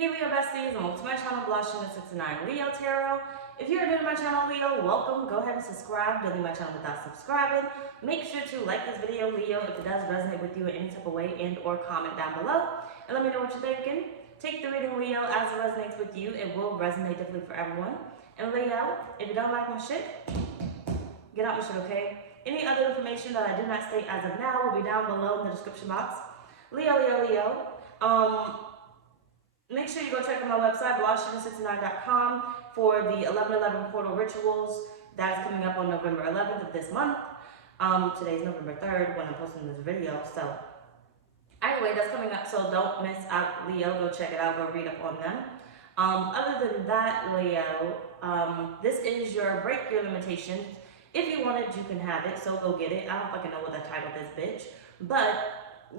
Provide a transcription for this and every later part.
Hey Leo besties, and welcome to my channel, blahscrystalsale Leo Tarot. If you're new to my channel, Leo, welcome. Go ahead and subscribe. Don't leave my channel without subscribing. Make sure to like this video, Leo, if it does resonate with you in any type of way, and or comment down below. And let me know what you're thinking. Take the reading, Leo, as it resonates with you. It will resonate differently for everyone. And Leo, if you don't like my shit, get out my shit, okay? Any other information that I do not state as of now will be down below in the description box. Leo. Make sure you go check out my website, blahscrystalsale.com, for the 11/11 portal rituals. That is coming up on November 11th of this month. Today's November 3rd when I'm posting this video. So, either way, that's coming up. So don't miss out, Leo. Go check it out. Go read up on them. Other than that, Leo, this is your break your limitations. If you want it, you can have it. So go get it. I don't fucking know what the title of this bitch, but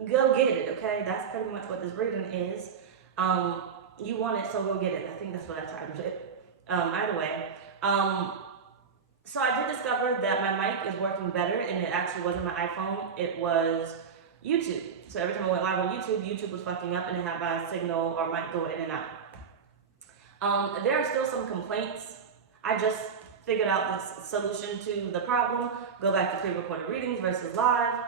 go get it. Okay, that's pretty much what this reading is. You want it, so go get it. I think that's what I titled it. Either way. So I did discover that my mic is working better, and it actually wasn't my iPhone, it was YouTube. So every time I went live on YouTube, YouTube was fucking up and it had my signal or mic go in and out. There are still some complaints. I just figured out this solution to the problem. Go back to pre-recorded readings versus live.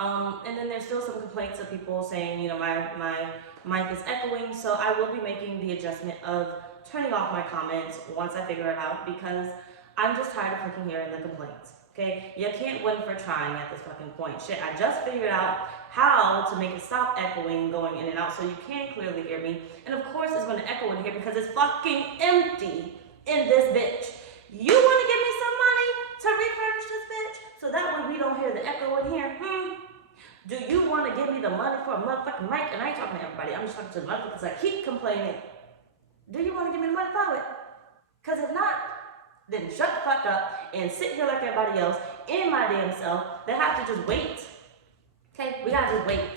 And then there's still some complaints of people saying, you know, my mic is echoing, so I will be making the adjustment of turning off my comments once I figure it out, because I'm just tired of freaking hearing the complaints, okay? You can't win for trying at this fucking point. Shit, I just figured out how to make it stop echoing, going in and out, so you can clearly hear me. And of course it's gonna echo in here because it's fucking empty in this bitch. You wanna give me some money to refurnish this bitch so that way we don't hear the echo in here? Do you want to give me the money for a motherfucking mic? And I ain't talking to everybody. I'm just talking to the motherfuckers that keep complaining. Do you want to give me the money for it? Because if not, then shut the fuck up and sit here like everybody else in my damn self. They have to just wait. Okay? We gotta just wait.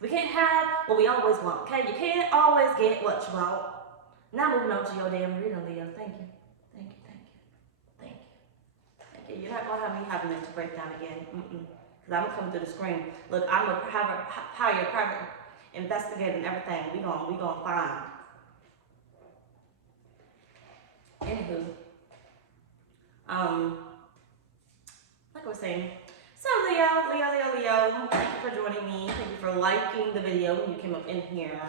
We can't have what we always want. Okay? You can't always get what you want. Now moving on to your damn reading, Leo. Thank you. Thank you. Thank you. Thank you. Thank you. You're not gonna have me having this breakdown again. Because I'm coming through the screen. Look, I'm gonna hire a private investigator and everything. We gonna find. Anywho, like I was saying, so Leo, thank you for joining me. Thank you for liking the video when you came up in here.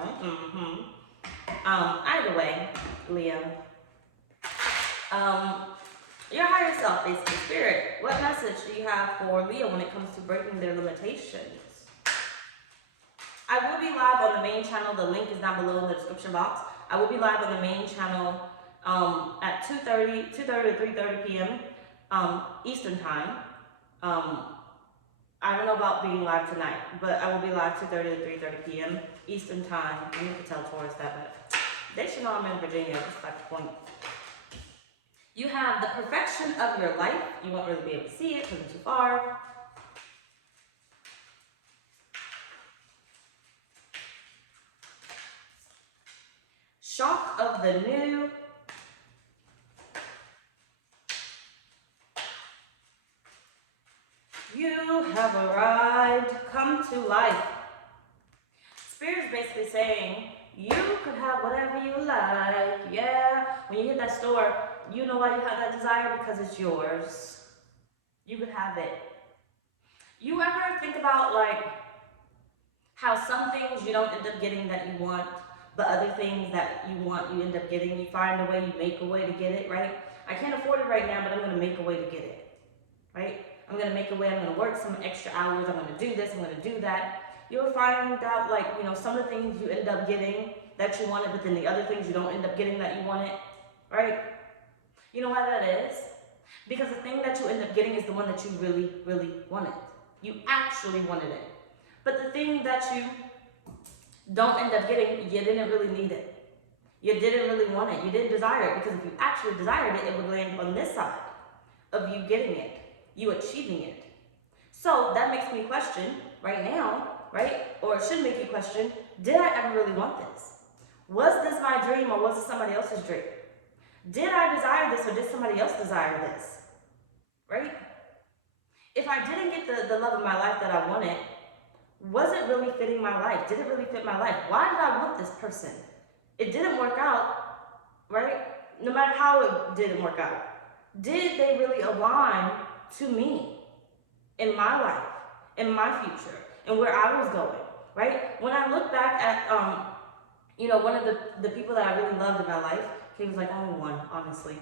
Either way, Leo, your higher self, basically, spirit, what message do you have for Leo when it comes to breaking their limitations? I will be live on the main channel. The link is down below in the description box. I will be live on the main channel at 2:30 to 3:30 p.m. Eastern time. I don't know about being live tonight, but I will be live 2:30 to 3:30 p.m. Eastern time. You can tell Taurus that, but they should know I'm in Virginia. That's like the point. You have the perfection of your life. You won't really be able to see it because it's too far. Shock of the new. You have arrived. Come to life. Spirit is basically saying, you could have whatever you like. Yeah. When you hit that store, you know why you have that desire? Because it's yours. You could have it. You ever think about like how some things you don't end up getting that you want, but other things that you want you end up getting? You find a way, you make a way to get it, right? I can't afford it right now, but I'm going to make a way to get it, right? I'm going to make a way, I'm going to work some extra hours, I'm going to do this, I'm going to do that. You'll find out, like, you know, some of the things you end up getting that you wanted, but then the other things you don't end up getting that you wanted, right? You know why that is? Because the thing that you end up getting is the one that you really, really wanted. You actually wanted it. But the thing that you don't end up getting, you didn't really need it. You didn't really want it. You didn't desire it, because if you actually desired it, it would land on this side of you getting it, you achieving it. So that makes me question right now, right? Or it should make you question, did I ever really want this? Was this my dream, or was it somebody else's dream? Did I desire this, or did somebody else desire this? Right? If I didn't get the love of my life that I wanted, Was it really fitting my life? Did it really fit my life? Why did I want this person? it didn't work out, right? No matter how it didn't work out, did they really align to me in my life, in my future, and where I was going, right? When I look back at, one of the people that I really loved in my life, he was like only one, honestly.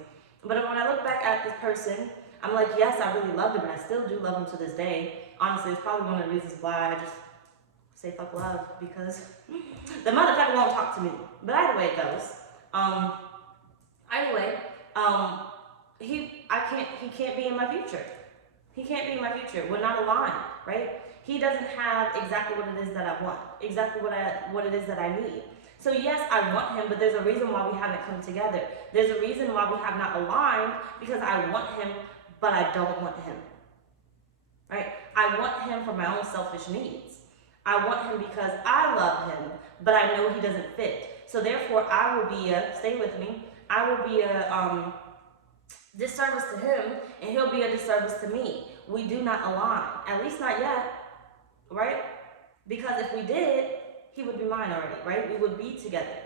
But when I look back at this person, I'm like, yes, I really loved him, and I still do love him to this day. Honestly, it's probably one of the reasons why I just say fuck love, because the motherfucker won't talk to me. But either way it goes. He can't be in my future. He can't be in my future. We're not aligned, right? He doesn't have exactly what it is that I want, exactly what it is that I need. So yes, I want him, but there's a reason why we haven't come together. There's a reason why we have not aligned, because I want him, but I don't want him, right? I want him for my own selfish needs. I want him because I love him, but I know he doesn't fit. So therefore, I will be stay with me, I will be a disservice to him, and he'll be a disservice to me. We do not align, at least not yet, right? Because if we did, he would be mine already, right? We would be together.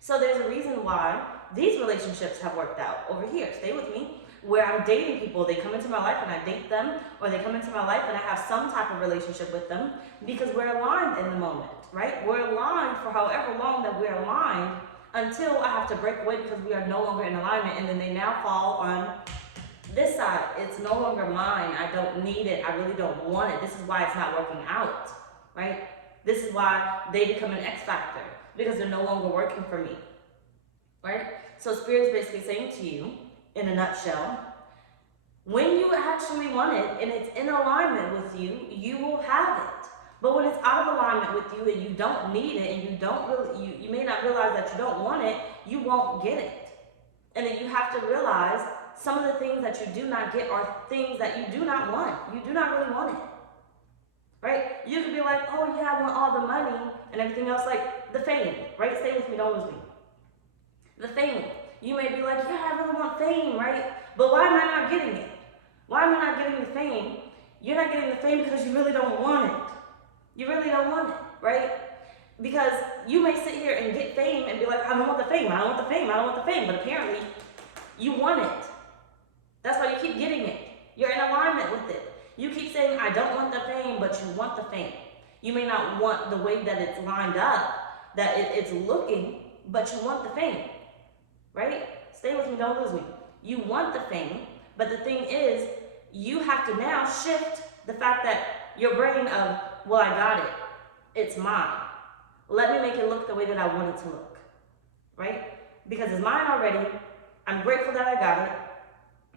So there's a reason why these relationships have worked out over here. Stay with me. Where I'm dating people, they come into my life and I date them, or they come into my life and I have some type of relationship with them, because we're aligned in the moment, right? We're aligned for however long that we're aligned, until I have to break away because we are no longer in alignment, and then they now fall on this side. It's no longer mine. I don't need it. I really don't want it. This is why it's not working out, right? This is why they become an X factor, because they're no longer working for me, right? So Spirit is basically saying to you, in a nutshell, when you actually want it and it's in alignment with you, you will have it. But when it's out of alignment with you and you don't need it, and you may not realize that you don't want it, you won't get it. And then you have to realize some of the things that you do not get are things that you do not want. You do not really want it, right? You could be like, oh yeah, I want all the money and everything else, like the fame, right? Stay with me, don't lose me. The fame. You may be like, yeah, I really want fame, right? But why am I not getting it? Why am I not getting the fame? You're not getting the fame because you really don't want it. You really don't want it, right? Because you may sit here and get fame and be like, I don't want the fame, I don't want the fame, I don't want the fame. But apparently, you want it. That's why you keep getting it. You're in alignment with it. You keep saying, I don't want the fame, but you want the fame. You may not want the way that it's lined up, that it's looking, but you want the fame, right? Stay with me, don't lose me. You want the fame, but the thing is, you have to now shift the fact that your brain of, well, I got it. It's mine. Let me make it look the way that I want it to look, right? Because it's mine already. I'm grateful that I got it.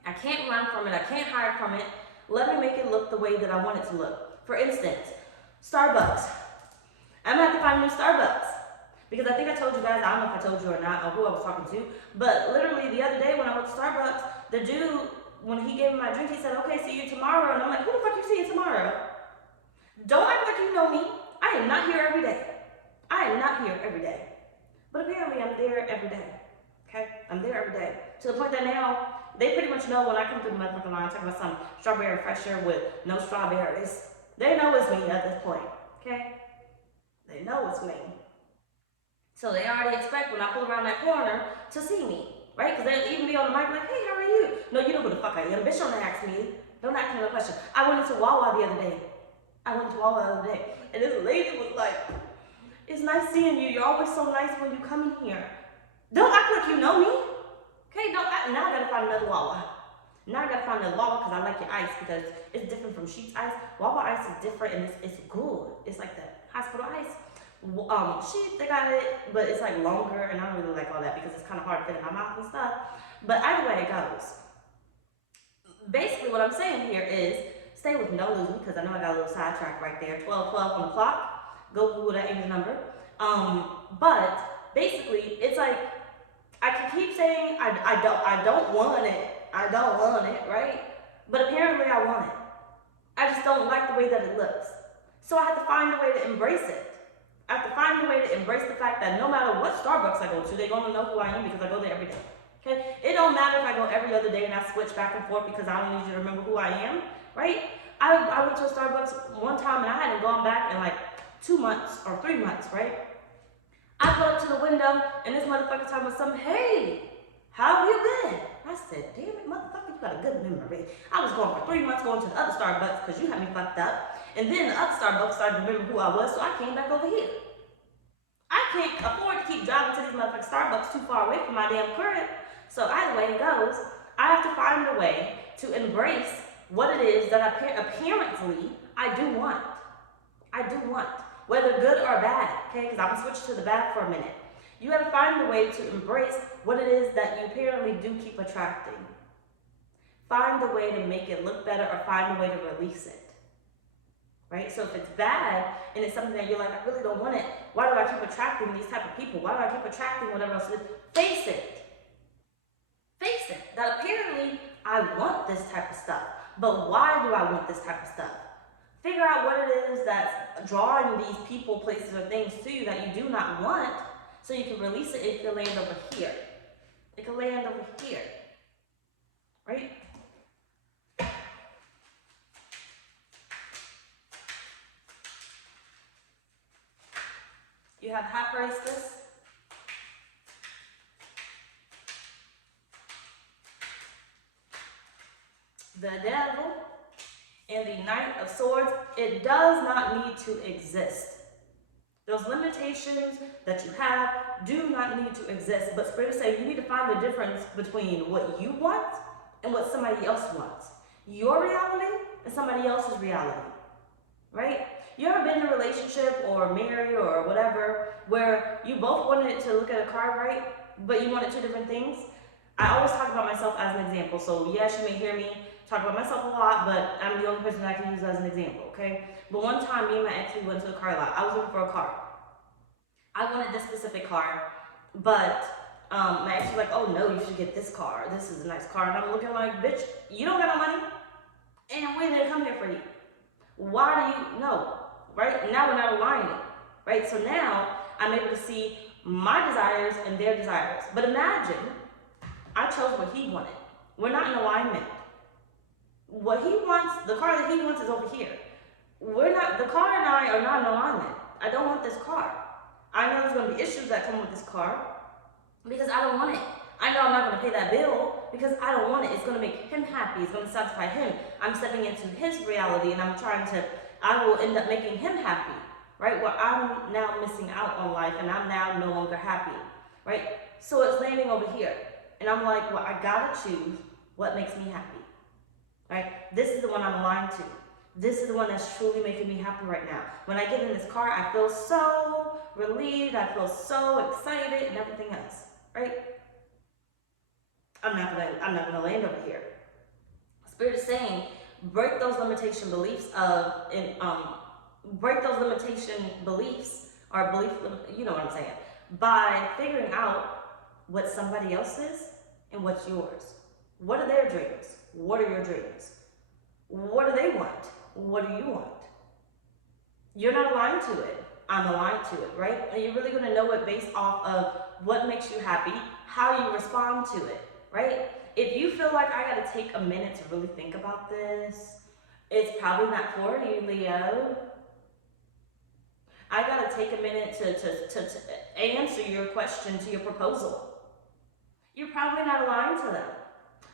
I can't run from it. I can't hide from it. Let me make it look the way that I want it to look. For instance, Starbucks. I'm gonna have to find a new Starbucks. Because I think I told you guys, I don't know if I told you or not, or who I was talking to, but literally the other day when I went to Starbucks, the dude, when he gave me my drink, he said, okay, see you tomorrow. And I'm like, who the fuck you seeing tomorrow? Don't act like you know me. I am not here every day. I am not here every day. But apparently I'm there every day. Okay? I'm there every day. To the point that now, they pretty much know when I come through the motherfucking line, talking about some strawberry fresher with no strawberries. They know it's me at this point. Okay? They know it's me. So they already expect when I pull around that corner to see me. Right? Because they'll even be on the mic like, hey, how are you? No, you know who the fuck I am. Bitch, don't ask me. Don't ask me no question. I went into Wawa the other day. And this lady was like, it's nice seeing you. You're always so nice when you come in here. Don't act like you know me. Okay, don't act. Now I gotta find another Wawa. Now I gotta find another Wawa because I like your ice, because it's different from Sheetz ice. Wawa ice is different and it's good. It's like the hospital ice. Sheetz, they got it, but it's like longer, and I don't really like all that because it's kind of hard to fit in my mouth and stuff. But either way it goes. Basically what I'm saying here is, stay with me, don't lose me, because I know I got a little sidetrack right there. 12:12 on the clock. Go Google that English number. But basically, it's like I can keep saying I don't want it. I don't want it, right? But apparently I want it. I just don't like the way that it looks. So I have to find a way to embrace it. I have to find a way to embrace the fact that no matter what Starbucks I go to, they're gonna know who I am because I go there every day. Okay? It don't matter if I go every other day and I switch back and forth because I don't need you to remember who I am, right? I went to a Starbucks one time and I hadn't gone back in like 2 months or 3 months, right? I go up to the window and this motherfucker talking about something, hey, how have you been? I said, damn it, motherfucker, you got a good memory. I was going for 3 months going to the other Starbucks because you had me fucked up. And then the other Starbucks started to remember who I was, so I came back over here. I can't afford to keep driving to these motherfucking Starbucks too far away from my damn crib. So either way it goes, I have to find a way to embrace what it is that apparently I do want. I do want, whether good or bad, okay? Because I'm gonna switch to the bad for a minute. You gotta find a way to embrace what it is that you apparently do keep attracting. Find a way to make it look better or find a way to release it. Right? So if it's bad and it's something that you're like, I really don't want it, why do I keep attracting these type of people? Why do I keep attracting whatever else it is? Face it. Face it. That apparently I want this type of stuff. But why do I want this type of stuff? Figure out what it is that's drawing these people, places, or things to you that you do not want, so you can release it. It can land over here. It can land over here. Right? You have hot bracelets. The devil and the Knight of Swords. It does not need to exist. Those limitations that you have do not need to exist. But Spirit is saying you need to find the difference between what you want and what somebody else wants. Your reality and somebody else's reality. Right? You ever been in a relationship or married or whatever where you both wanted to look at a card, right? But you wanted two different things? I always talk about myself as an example. So yes, you may hear me talk about myself a lot, but I'm the only person I can use as an example, okay? But one time, me and my ex, we went to a car lot. I was looking for a car. I wanted this specific car, but my ex was like, oh no, you should get this car. This is a nice car. And I'm looking like, bitch, you don't got no money, and we didn't come here for you. Why do you know? Right? Now we're not aligning, right? So now I'm able to see my desires and their desires. But imagine I chose what he wanted. We're not in alignment. What he wants, the car that he wants is over here. The car and I are not in alignment. I don't want this car. I know there's going to be issues that come with this car because I don't want it. I know I'm not going to pay that bill because I don't want it. It's going to make him happy. It's going to satisfy him. I'm stepping into his reality and I will end up making him happy, right? Where I'm now missing out on life and I'm now no longer happy, right? So it's landing over here. And I'm like, well, I gotta choose what makes me happy, right? This is the one I'm aligned to. This is the one that's truly making me happy right now. When I get in this car, I feel so relieved. I feel so excited and everything else, right? I'm not gonna land over here. Spirit is saying, break those limitation beliefs or belief, you know what I'm saying, by figuring out what somebody else is and what's yours. What are their dreams? What are your dreams? What do they want? What do you want? You're not aligned to it. I'm aligned to it, right? And you're really gonna know it based off of what makes you happy, how you respond to it, right? If you feel like I gotta take a minute to really think about this, it's probably not for you, Leo. I gotta take a minute to answer your question to your proposal. You're probably not aligned to them.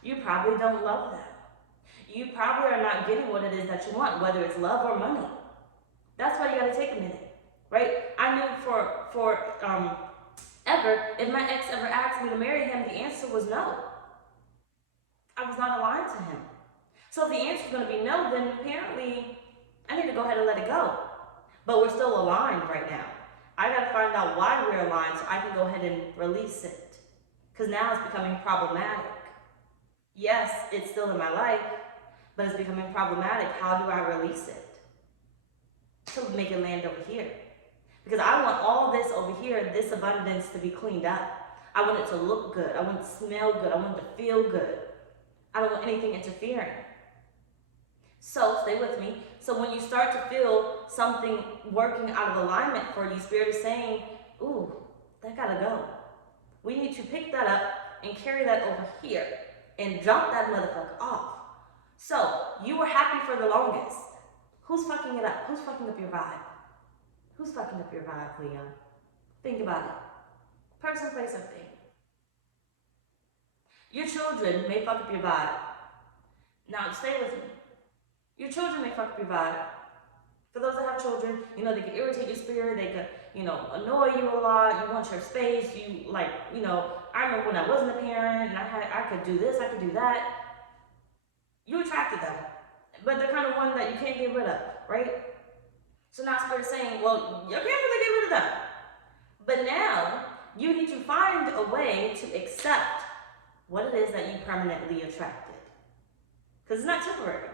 You probably don't love them. You probably are not getting what it is that you want, whether it's love or money. That's why you gotta take a minute, right? I knew for ever, if my ex ever asked me to marry him, the answer was no. I was not aligned to him. So if the answer is going to be no, then apparently I need to go ahead and let it go. But we're still aligned right now. I got to find out why we're aligned so I can go ahead and release it. Because now it's becoming problematic. Yes, it's still in my life, but it's becoming problematic. How do I release it? To make it land over here. Because I want all this over here, this abundance, to be cleaned up. I want it to look good. I want it to smell good. I want it to feel good. I don't want anything interfering. So stay with me. So when you start to feel something working out of alignment for you, Spirit is saying, ooh, that gotta go. We need to pick that up and carry that over here and drop that motherfucker off. So you were happy for the longest. Who's fucking it up? Who's fucking up your vibe? Who's fucking up your vibe, Leo? Think about it. Person, place, or thing. Your children may fuck up your vibe. Now, stay with me. Your children may fuck up your vibe. For those that have children, you know, they can irritate your spirit, they could, you know, annoy you a lot, you want your space, you like, you know, I remember when I wasn't a parent and I could do this, I could do that. You attracted them, but they're kind of one that you can't get rid of, right? So now Spirit's saying, well, you can't really get rid of them. But now, you need to find a way to accept what it is that you permanently attracted. Because it's not temporary.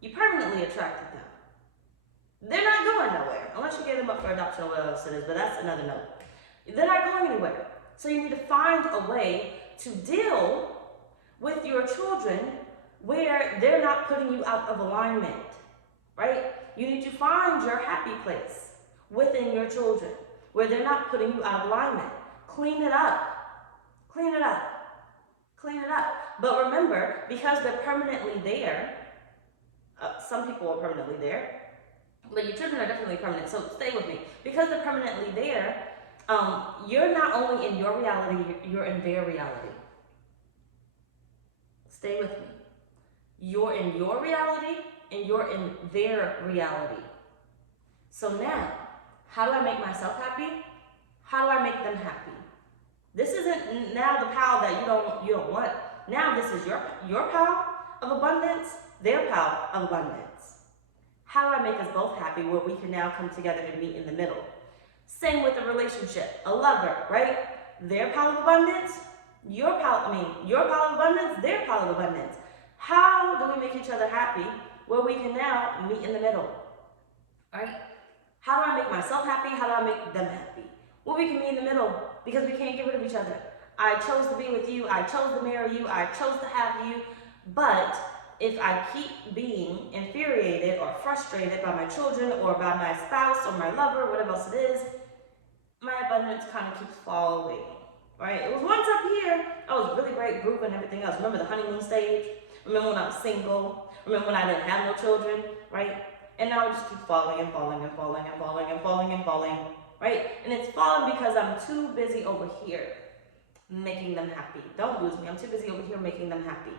You permanently attracted them. They're not going nowhere, unless you get them up for adoption or whatever else it is, but that's another note. They're not going anywhere. So you need to find a way to deal with your children where they're not putting you out of alignment, right? You need to find your happy place within your children where they're not putting you out of alignment. Clean it up. Clean it up. Clean it up. But remember, because they're permanently there, some people are permanently there, but your children are definitely permanent, so stay with me. Because they're permanently there, you're not only in your reality, you're in their reality. Stay with me. You're in your reality, and you're in their reality. So now, how do I make myself happy? How do I make them happy? This isn't now the pal that you don't want. Now this is your pal of abundance, their pal of abundance. How do I make us both happy where we can now come together and meet in the middle? Same with a relationship, a lover, right? Their pile of abundance, your pile of abundance, their pile of abundance. How do we make each other happy where we can now meet in the middle, right? How do I make myself happy? How do I make them happy? Well, we can meet in the middle because we can't get rid of each other. I chose to be with you. I chose to marry you. I chose to have you. But if I keep being infuriated or frustrated by my children or by my spouse or my lover, whatever else it is, my abundance kind of keeps falling, right? It was once up here. I was really great group and everything else. Remember the honeymoon stage? Remember when I was single? Remember when I didn't have no children, right? And now it just keeps falling and falling and falling and falling and falling and falling, right? And it's falling because I'm too busy over here making them happy. Don't lose me. I'm too busy over here making them happy.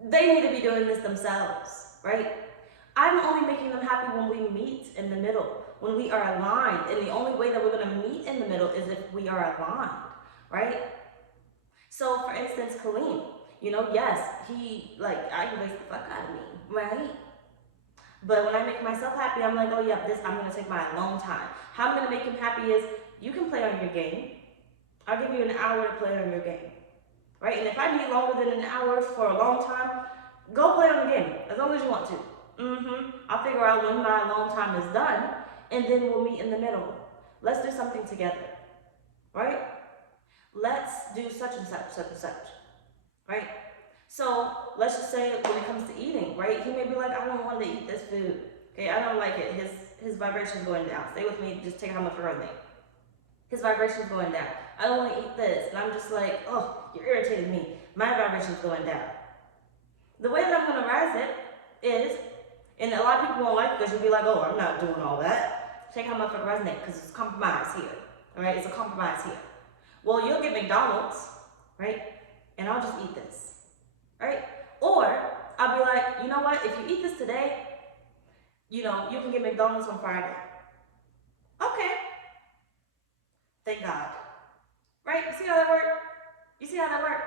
They need to be doing this themselves, right? I'm only making them happy when we meet in the middle, when we are aligned. And the only way that we're going to meet in the middle is if we are aligned, right? So, for instance, Kaleem, you know, yes, he aggravates the fuck out of me, right? But when I make myself happy, I'm like, oh yeah, I'm going to take my alone time. How I'm going to make him happy is, you can play on your game. I'll give you an hour to play on your game, right? And if I need longer than an hour for a long time, go play on the game, as long as you want to. I'll figure out when my alone time is done, and then we'll meet in the middle. Let's do something together, right? Let's do such and such, such and such, right? So let's just say when it comes to eating, right? He may be like, I don't want to eat this food. Okay, I don't like it. His vibration's going down. Stay with me, just take how much for resonate. His vibration's going down. I don't want to eat this. And I'm just like, oh, you're irritating me. My vibration's going down. The way that I'm going to rise it is, and a lot of people won't like it because you'll be like, oh, I'm not doing all that. Take how much for resonate because it's a compromise here. All right, it's a compromise here. Well, you'll get McDonald's, right? And I'll just eat this, right? Or I'll be like, you know what? If you eat this today, you know, you can get McDonald's on Friday. Okay. Thank God. Right? You see how that worked? You see how that worked?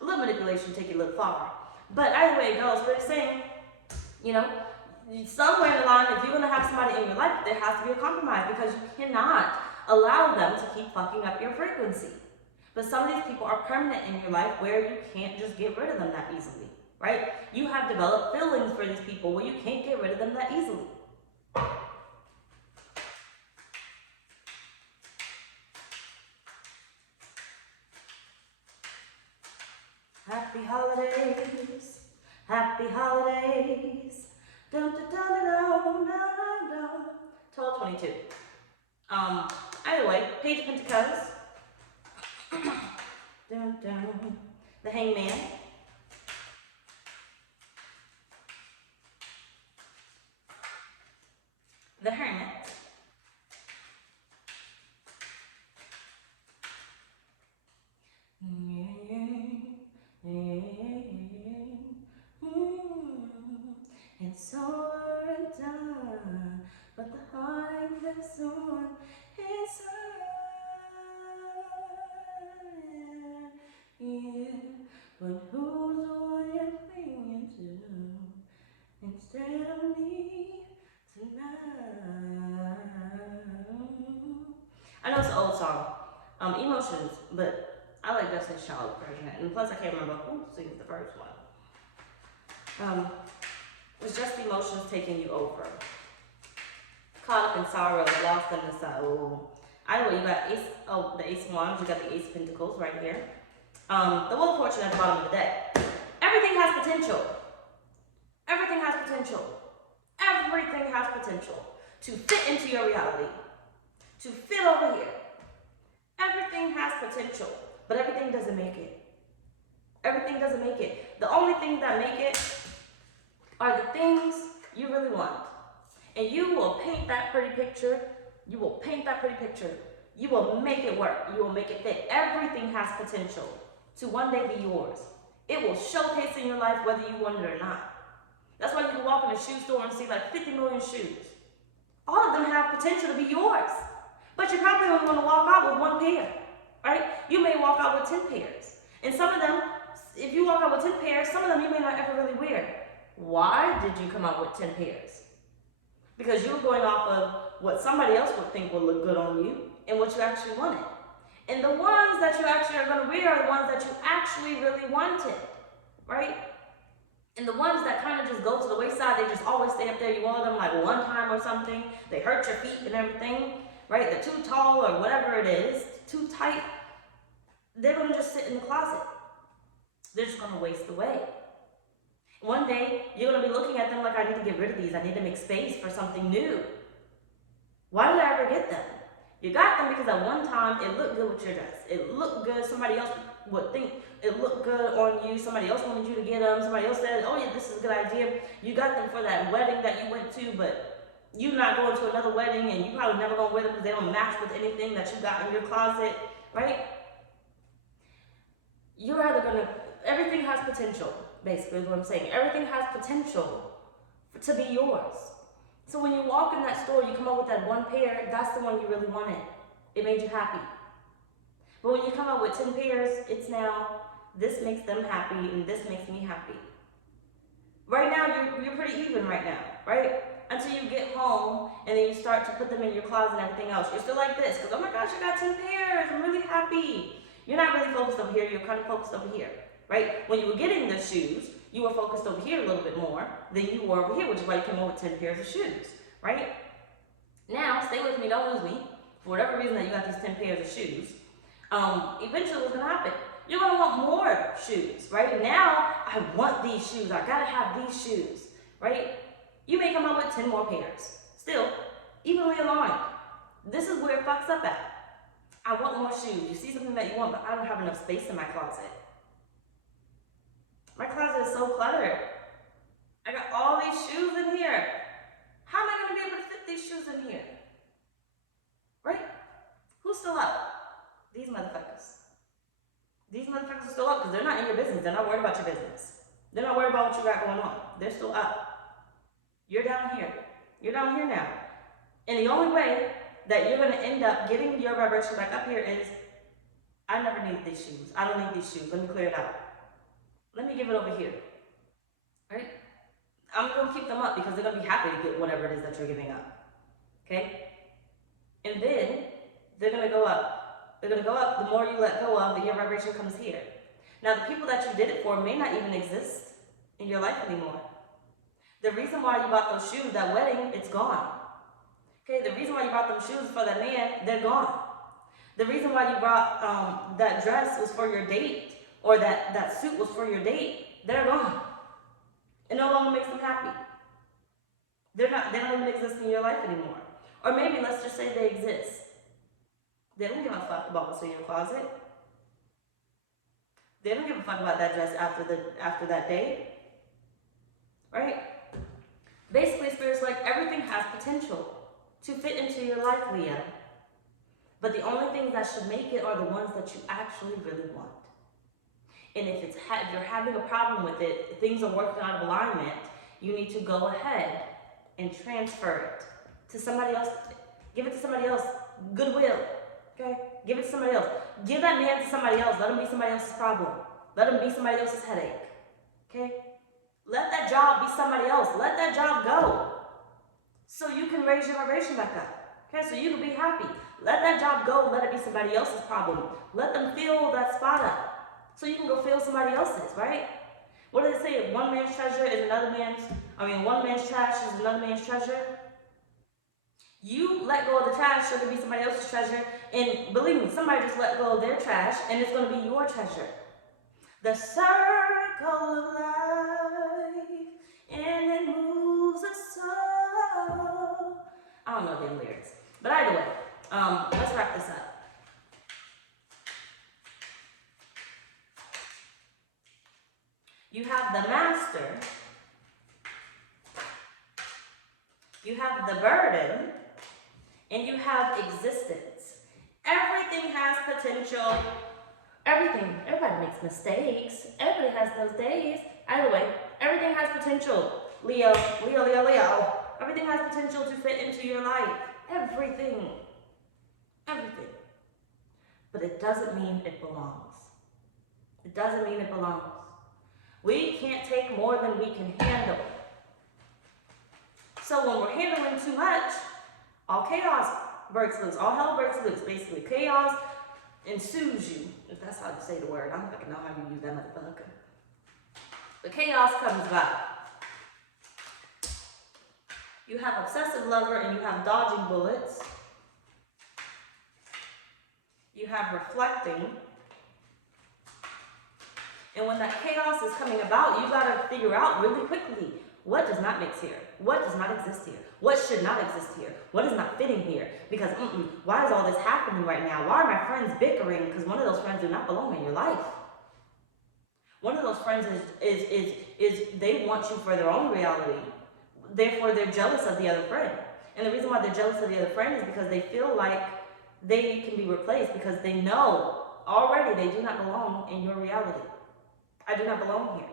A little manipulation take you a little far. But either way it goes, we're saying, you know, somewhere in the line, if you're going to have somebody in your life, there has to be a compromise because you cannot allow them to keep fucking up your frequency. But some of these people are permanent in your life where you can't just get rid of them that easily, right? You have developed feelings for these people where you can't get rid of them that easily. Happy holidays, happy holidays. Dun, dun, dun, dun, dun, dun, dun. 1222. Either way, Page of Pentacles. Dun, dun. The Hangman. The Hermit. But who's the one you're clinging to instead of me tonight? I know it's an old song, Emotions, but I like Destiny's Child version. And plus I can't remember who sings the first one. It's just emotions taking you over. Caught up in sorrow, lost in the sorrow. I know you got the Ace of Wands, you got the Ace of Pentacles right here. The Wheel of Fortune at the bottom of the deck. Everything has potential. Everything has potential. Everything has potential to fit into your reality. To fit over here. Everything has potential, but everything doesn't make it. Everything doesn't make it. The only things that make it are the things you really want. And you will paint that pretty picture. You will paint that pretty picture. You will make it work. You will make it fit. Everything has potential to one day be yours. It will showcase in your life whether you want it or not. That's why you can walk in a shoe store and see like 50 million shoes. All of them have potential to be yours. But you probably only want to walk out with one pair, right? You may walk out with 10 pairs. And some of them, if you walk out with 10 pairs, some of them you may not ever really wear. Why did you come out with 10 pairs? Because you were going off of what somebody else would think would look good on you and what you actually wanted. And the ones that you actually are going to wear are the ones that you actually really wanted, right? And the ones that kind of just go to the wayside, they just always stay up there. You wore them like one time or something. They hurt your feet and everything, right? They're too tall or whatever it is, too tight. They're going to just sit in the closet. They're just going to waste away. One day, you're going to be looking at them like, I need to get rid of these. I need to make space for something new. Why did I ever get them? You got them because at one time, it looked good with your dress. It looked good. Somebody else would think it looked good on you. Somebody else wanted you to get them. Somebody else said, oh yeah, this is a good idea. You got them for that wedding that you went to, but you're not going to another wedding and you probably never going to wear them because they don't match with anything that you got in your closet, right? You're either going to, everything has potential. Basically is what I'm saying. Everything has potential to be yours. So when you walk in that store, you come up with that one pair, that's the one you really wanted. It made you happy. But when you come up with 10 pairs, it's now, this makes them happy and this makes me happy. Right now, you're pretty even right now, right? Until you get home and then you start to put them in your closet and everything else. You're still like this, because oh my gosh, I got 10 pairs, I'm really happy. You're not really focused over here, you're kind of focused over here. Right? When you were getting the shoes, you were focused over here a little bit more than you were over here, which is why you came over with 10 pairs of shoes, right? Now, stay with me, don't lose me. For whatever reason that you got these 10 pairs of shoes, eventually what's going to happen? You're going to want more shoes, right? Now, I want these shoes. I got to have these shoes, right? You may come up with 10 more pairs. Still, evenly aligned. This is where it fucks up at. I want more shoes. You see something that you want, but I don't have enough space in my closet. My closet is so cluttered. I got all these shoes in here. How am I going to be able to fit these shoes in here? Right? Who's still up? These motherfuckers. These motherfuckers are still up because they're not in your business. They're not worried about your business. They're not worried about what you got going on. They're still up. You're down here. You're down here now. And the only way that you're going to end up getting your vibration back up here is, I never needed these shoes. I don't need these shoes. Let me clear it out. Let me give it over here, right? I'm going to keep them up because they're going to be happy to get whatever it is that you're giving up, okay? And then they're going to go up. They're going to go up. The more you let go of, your vibration comes here. Now, the people that you did it for may not even exist in your life anymore. The reason why you bought those shoes, that wedding, it's gone. Okay, the reason why you bought those shoes for that man, they're gone. The reason why you brought that dress was for your date, or that suit was for your date, they're gone. It no longer makes them happy. They don't even exist in your life anymore. Or maybe let's just say they exist. They don't give a fuck about what's in your closet. They don't give a fuck about that dress after that date. Right? Basically, Spirit's like everything has potential to fit into your life, Leo. But the only things that should make it are the ones that you actually really want. And if you're having a problem with it, things are working out of alignment, you need to go ahead and transfer it to somebody else. Give it to somebody else. Goodwill. Okay? Give it to somebody else. Give that man to somebody else. Let him be somebody else's problem. Let them be somebody else's headache. Okay? Let that job be somebody else. Let that job go. So you can raise your vibration back up. Okay? So you can be happy. Let that job go. Let it be somebody else's problem. Let them fill that spot up. So you can go fill somebody else's, right? What do they say? One man's treasure is one man's trash is another man's treasure. You let go of the trash so it can be somebody else's treasure. And believe me, somebody just let go of their trash and it's going to be your treasure. The circle of life, and it moves us all. I don't know the lyrics. But either way, let's wrap this up. You have the master. You have the burden. And you have existence. Everything has potential. Everything. Everybody makes mistakes. Everybody has those days. Either way, everything has potential. Leo. Everything has potential to fit into your life. Everything. Everything. But it doesn't mean it belongs. It doesn't mean it belongs. We can't take more than we can handle. So when we're handling too much, all chaos breaks loose. All hell breaks loose, basically. Chaos ensues you, if that's how you say the word. I don't fucking know how you use that motherfucker. The chaos comes about. You have obsessive lover and you have dodging bullets. You have reflecting. And when that chaos is coming about, you gotta figure out really quickly what does not mix here, what does not exist here, what should not exist here, what is not fitting here. Because why is all this happening right now? Why are my friends bickering? Because one of those friends do not belong in your life. One of those friends is they want you for their own reality. Therefore, they're jealous of the other friend. And the reason why they're jealous of the other friend is because they feel like they can be replaced because they know already they do not belong in your reality. I do not belong here.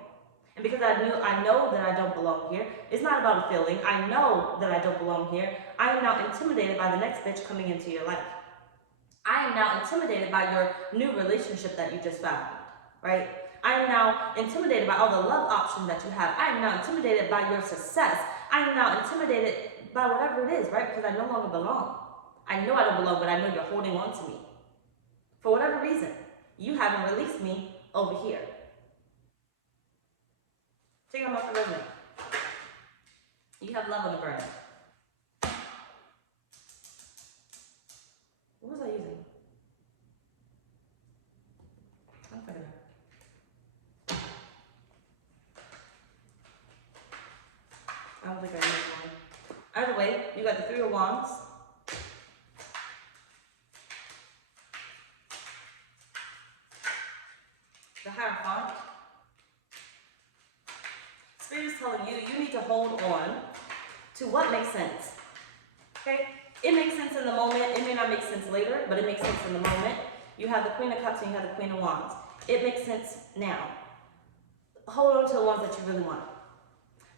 And because I know that I don't belong here, it's not about a feeling. I know that I don't belong here. I am now intimidated by the next bitch coming into your life. I am now intimidated by your new relationship that you just found, right? I am now intimidated by all the love options that you have. I am now intimidated by your success. I am now intimidated by whatever it is, right? Because I no longer belong. I know I don't belong, but I know you're holding on to me. For whatever reason, you haven't released me over here. Take them off the resume. You have love on the burn. What was I using? I'm figuring out. I don't think I used one. Either way, you got the Three of Wands. The Hierophant. Spirit is telling you, you need to hold on to what makes sense. Okay? It makes sense in the moment. It may not make sense later, but it makes sense in the moment. You have the Queen of Cups and you have the Queen of Wands. It makes sense now. Hold on to the ones that you really want.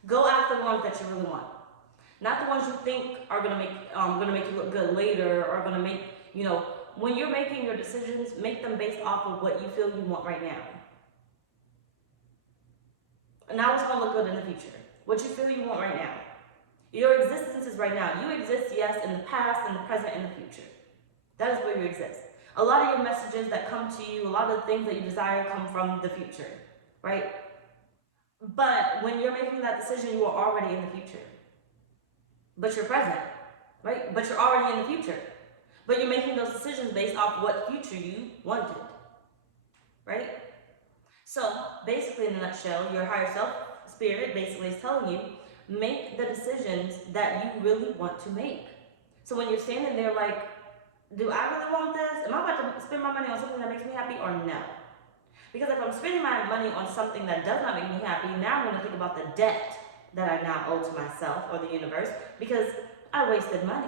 Go after the ones that you really want. Not the ones you think are gonna make you look good later, or gonna make, when you're making your decisions, make them based off of what you feel you want right now. Now it's going to look good in the future. What you feel you want right now. Your existence is right now. You exist, yes, in the past, in the present, in the future. That is where you exist. A lot of your messages that come to you, a lot of the things that you desire come from the future, right? But when you're making that decision, you are already in the future. But you're present, right? But you're already in the future. But you're making those decisions based off what future you wanted, right? So, basically in a nutshell, your higher self, spirit, basically is telling you, make the decisions that you really want to make. So when you're standing there like, do I really want this? Am I about to spend my money on something that makes me happy or no? Because if I'm spending my money on something that does not make me happy, now I'm going to think about the debt that I now owe to myself or the universe because I wasted money.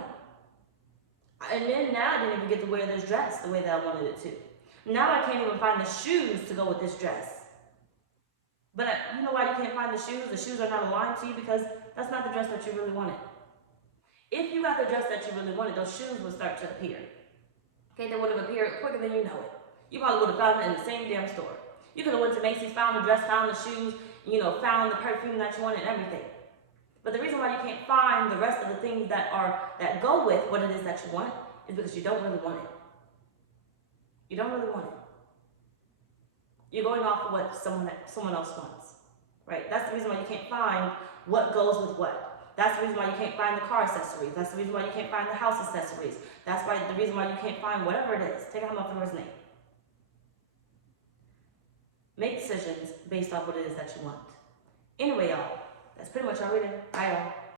And then now I didn't even get to wear this dress the way that I wanted it to. Now I can't even find the shoes to go with this dress. But you know why you can't find the shoes? The shoes are not aligned to you because that's not the dress that you really wanted. If you got the dress that you really wanted, those shoes would start to appear. Okay, they would have appeared quicker than you know it. You probably would have found it in the same damn store. You could have went to Macy's, found the dress, found the shoes, you know, found the perfume that you want and everything. But the reason why you can't find the rest of the things that go with what it is that you want is because you don't really want it. You don't really want it. You're going off of what someone else wants, right? That's the reason why you can't find what goes with what. That's the reason why you can't find the car accessories. That's the reason why you can't find the house accessories. That's why the reason why you can't find whatever it is. Take out my first name. Make decisions based off what it is that you want. Anyway, y'all, that's pretty much our reading. Bye, y'all.